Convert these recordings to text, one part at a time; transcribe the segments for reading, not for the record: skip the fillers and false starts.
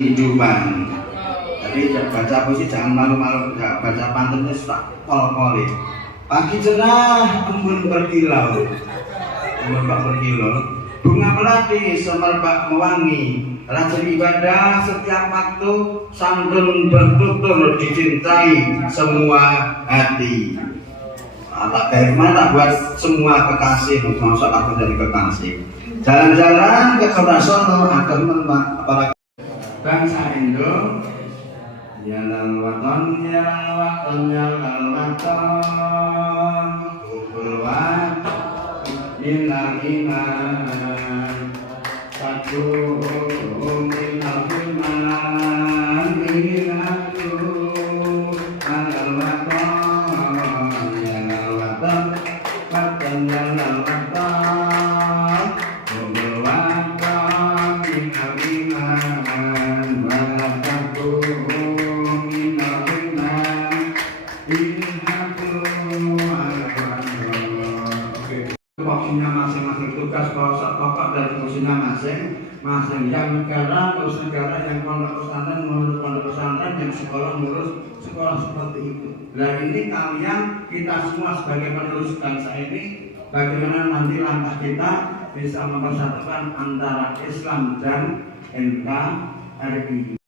kehidupan. Jadi baca puisi jangan malu-malu, baca pantunnya tak pol-poli. Pagi cerah, embun berkilau, bunga melati semerbak mewangi, rajin ibadah setiap waktu, santun bertutur dicintai semua hati. Tak baik tak buat semua kekasih, masuk aku jadi kekasih. Jalan-jalan ke kota Solo agar para bangsa Indo. Yalal waton, yalal waton, yalal waton, keluar minal iman, satu minal iman, minatu yalal waton, yalal waton, waton yalal waton, keluar minal iman, walakatu fungsinya masing-masing, tugas pokok dari fungsinya masing-masing. Yang negara ngurus negara, yang pondok pesantren ngurus pondok pesantren, yang sekolah ngurus sekolah, seperti itu. Nah ini kalian, kita semua sebagai penerus bangsa ini, bagaimana nanti langkah kita bisa mempersatukan antara Islam dan NKRI.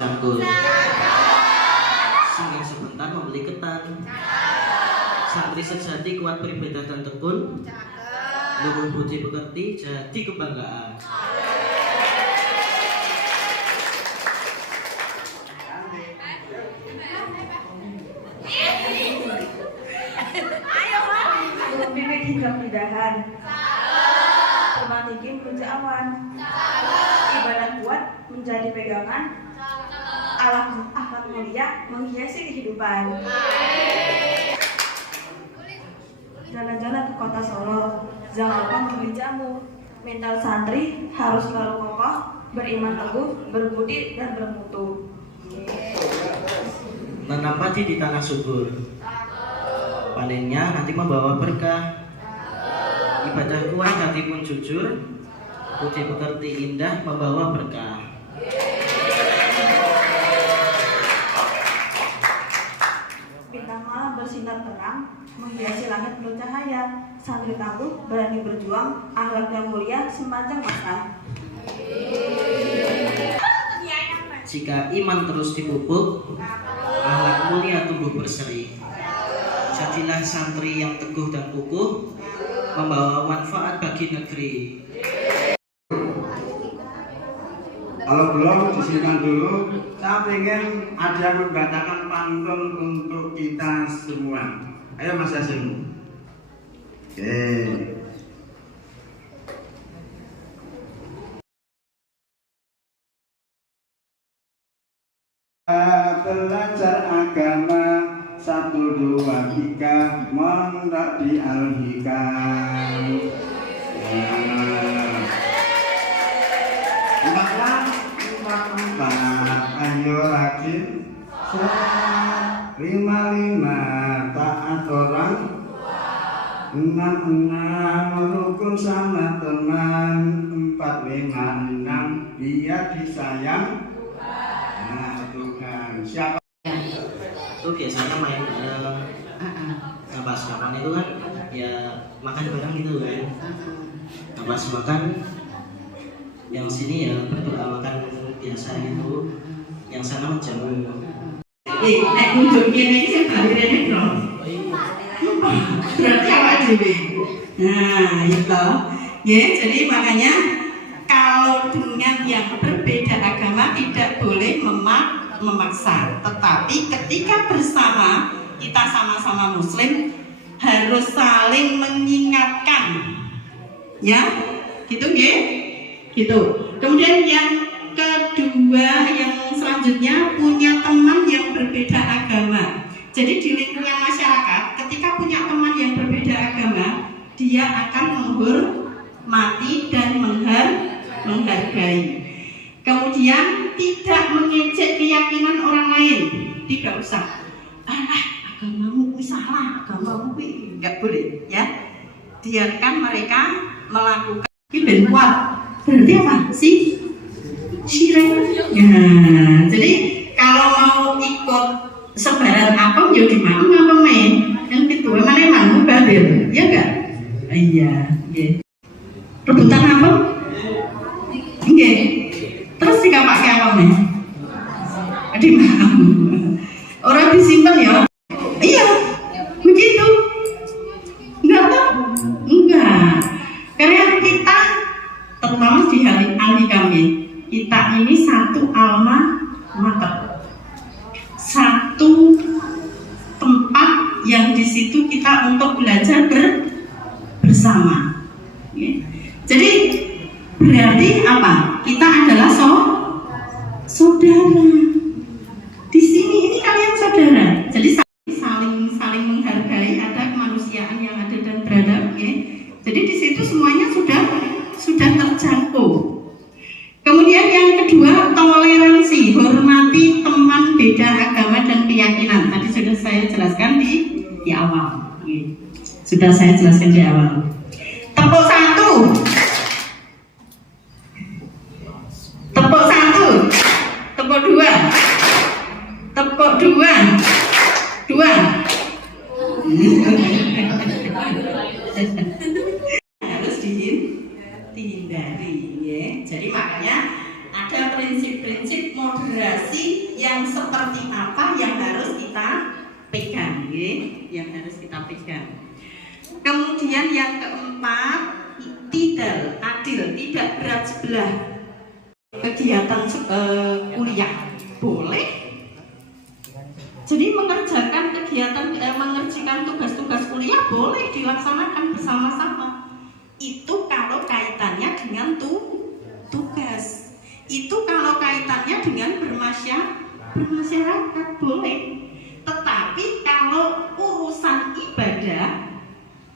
Cangkul singgah sebentar membeli ketan. Santri sejati kuat beribadah dan tekun, luhur budi pekerti jadi kebanggaan. Bibit hijab lidahan, umat tinggi menuju awan, ibadah kuat menjadi pegangan, akhlak mulia menghiasi kehidupan. Jalan-jalan ke kota Solo, jangan lupa membeli jamu. Mental santri harus selalu kokoh, beriman teguh, berbudi dan bermutu. Nanam padi di tanah subur, panennya nanti membawa berkah. Ibadah kuat hati pun jujur, budi pekerti indah membawa berkah. Bintang malam bersinar terang, menghiasi langit penuh cahaya. Santri tangguh, berani berjuang, akhlaknya mulia sepanjang masa. Jika iman terus dipupuk, akhlak mulia tumbuh berseri. Jadilah santri yang teguh dan kukuh, membawa manfaat bagi negeri. Kalau belum disimpan dulu, saya ingin ada yang membacakan pantun untuk kita semua. Ayo Mas Yasin. Oke. Belajar agama 1, 2, 3 mondok di Al-Hikam. Ayo rajin sholat, 5 taat orang, 6 rukun sama teman, 4, 5, 6 biar disayang Tuhan. Siapa? Itu biasanya main bareng. Nah pas kapan itu kan ya makan bareng gitu kan. Nah pas makan yang sini ya berdoa makan biasa gitu, yang sana menjamu. Nek kunjung kene iki sing barene lho. Berarti awak dhewe. Nah, itu. Ya, jadi makanya kalau dengan yang berbeda agama tidak boleh memaksa, tetapi ketika bersama kita sama-sama muslim harus saling mengingatkan. Ya, gitu nggih? Gitu. Kemudian yang kedua, yang selanjutnya punya teman yang berbeda agama. Jadi di lingkungan masyarakat ketika punya teman yang berbeda agama, dia akan menghormati dan menghargai. Kemudian tidak mengejek keyakinan orang lain. Tidak usah. agamamu kuwi salah, agamamu kuwi enggak boleh ya. Biarkan mereka melakukan ini ben kuat. Berarti apa sih? Syirik. Nah, jadi kalau mau ikut sebaran apem ya gimana apem yang itu mana emang babil, ya enggak? Iya, nggih. Rebutan apem? Nggih. Terus dikapake apem nih? Adi maaf. Orang disimpan ya? Iya, begitu. Enggak apa? Enggak. Karena kita terutama di hari kami, kita ini satu alma mater, satu tempat yang di situ kita untuk belajar bersama. Jadi berarti apa? Kita adalah saudara. Di sini ini kalian saudara. Jadi saling menghargai, ada kemanusiaan yang ada dan beradab. Jadi di situ semuanya sudah terjangkau. Kemudian yang kedua, toleransi, hormati teman beda agama dan keyakinan. Tadi sudah saya jelaskan di awal. Sudah saya jelaskan di awal. Tepuk satu. Tepuk satu. Tepuk dua. Tepuk dua. Dua. Harus dihindari ya. Jadi makanya ada prinsip-prinsip moderasi yang seperti apa yang harus kita pegang ya, yang harus kita pegang. Kemudian yang keempat, tidak adil, tidak berat sebelah. Kegiatan kuliah boleh. Jadi mengerjakan mengerjakan tugas-tugas kuliah boleh dilaksanakan bersama-sama. Itu kalau kaitannya dengan tugas. Itu kalau kaitannya dengan bermasyarakat boleh. Tetapi kalau urusan ibadah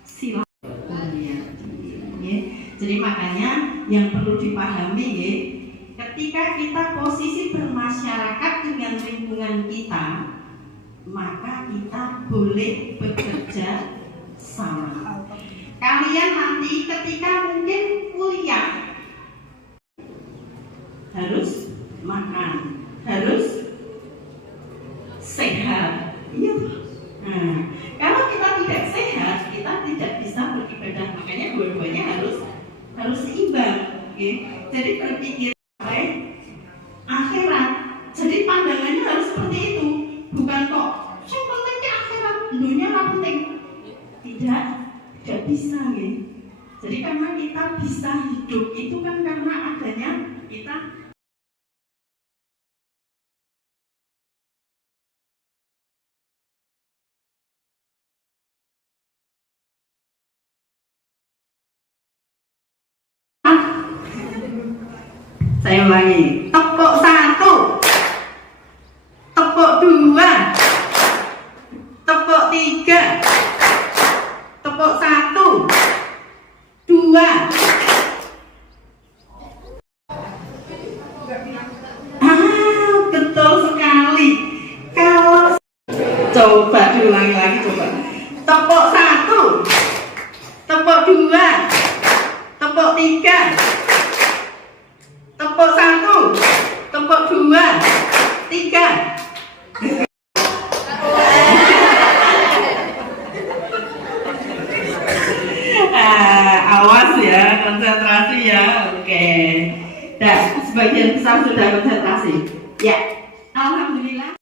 silakan ya. Jadi makanya yang perlu dipahami ya, ketika kita posisi bermasyarakat dengan lingkungan kita, maka kita boleh bekerja sama. Kalian nanti ketika mungkin kuliah harus makan, harus sehat. Iya. Nah, kalau kita tidak sehat, kita tidak bisa beribadah. Makanya dua-duanya harus seimbang. Okay? Jadi berpikir akhirat. Jadi pandangannya harus seperti itu. Bukan kok yang pentingnya akhirat, dunia nggak penting. Tidak bisa ya. Jadi karena kita bisa hidup itu kan karena adanya kita. Saya ulangi, tepuk satu, tepuk dua, tepuk tiga, tepuk satu, dua. Betul sekali. Kalau coba diulangi lagi, coba. Tepuk satu, tepuk dua, tepuk tiga. Tepuk satu, tepuk dua, tiga. Awas ya, konsentrasi ya. Oke. Nah, sebagian besar sudah konsentrasi. Ya, alhamdulillah.